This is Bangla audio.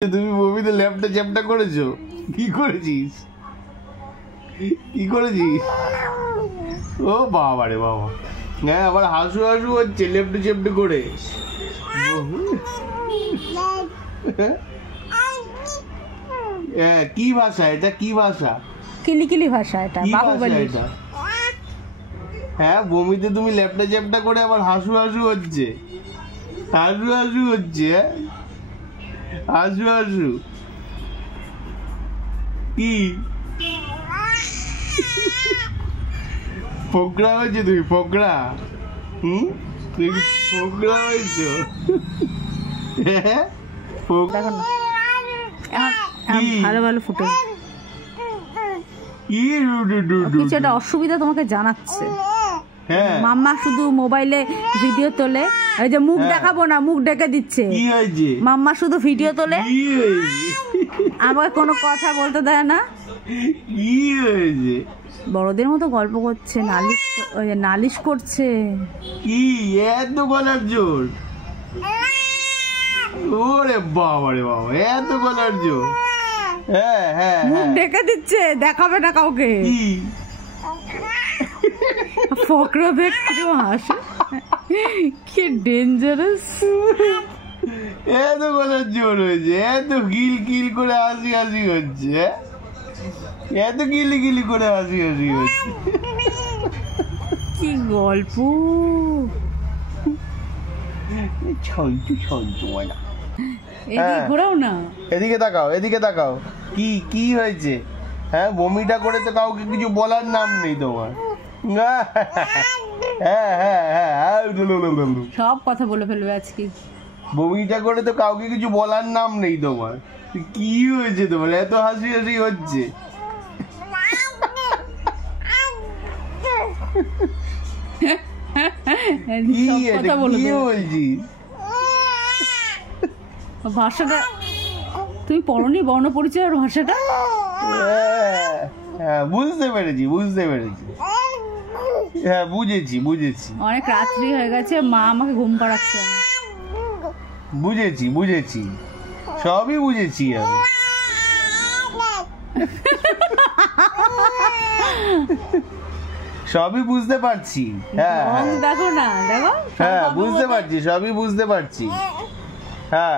তুমি বমিতে ল্যাপটা চ্যাপটা করেছো? কি করেছিস? কি করেছিস? ও বাবা রে বাবা, হ্যাঁ আবার হাসু হাসু হচ্ছে লেপটে চেপটে করে। কি ভাষা এটা? কি ভাষা? কিলিকিলি ভাষা এটা, কি ভাষা বাহুবলী। এটা? হ্যাঁ বমিতে তুমি ল্যাপটা চ্যাপটা করে আবার হাসু হাসু হচ্ছে, হাসু হাসু হচ্ছে, হাসু হাসু। কি ফোকরা হয়েছে? তুমি ফোকরা? তুমি ফোকরা হয়েছো? দেখো না ভালো ভালো ফুটে কিছু একটা অসুবিধা তোমাকে জানাচ্ছে। মাম্মা শুধু মোবাইলে ভিডিও তোলে, এই যে মুখ দেখাবো না, মুখ ডেকে দিচ্ছে। মাম্মা শুধু ভিডিও তোলে, আমাকে কোনো কথা বলতে দেয় না। কি হয়েছে? বড়দের মতো গল্প করছে, নালিশ করছে। কি এত গলার জোর? ওরে বাবা রে বাবা, এত গলার জোর! মুখ ডেকে দিচ্ছে, দেখাবে না কাউকে। ফকরা ব্যক্তি হাসে, কি ডেঞ্জারাস! এত গলার জোর হয়েছে, এত গিল গিল করে হাসি হাসি হচ্ছে, এত গিলি গিলি করে হাসি হাসি হচ্ছে। কি গল্প! ছয়টু ছয়টু বলা। এদিকে ঘোরাও না, এদিকে তাকাও, এদিকে তাকাও। কি কি হয়েছে? হ্যাঁ বমিটা করে তো কাউকে কিছু বলার নাম নেই তোমার। সব কথা বলে ফেলবে আজকে। বমিটা করে তো কাউকে কিছু বলার নাম নেই তোমার। কি হয়েছে তোমার? এত হাসি হাসি হচ্ছে। কি বলছিস? ভাষাটা তুমি পড়নি? বর্ণ পরিচয়ের ভাষাটা? হ্যাঁ বুঝতে পেরেছি, বুঝতে পেরেছি। হ্যাঁ বুঝেছি বুঝেছি। অনেক রাত্রি হয়ে গেছে, মা আমাকে ঘুম পাড়াচ্ছে। বুঝেছি বুঝেছি, সবই বুঝেছি আমি। সবই বুঝতে পারছি। হ্যাঁ দেখো না, দেখো, হ্যাঁ বুঝতে পারছি, সবই বুঝতে পারছি। হ্যাঁ।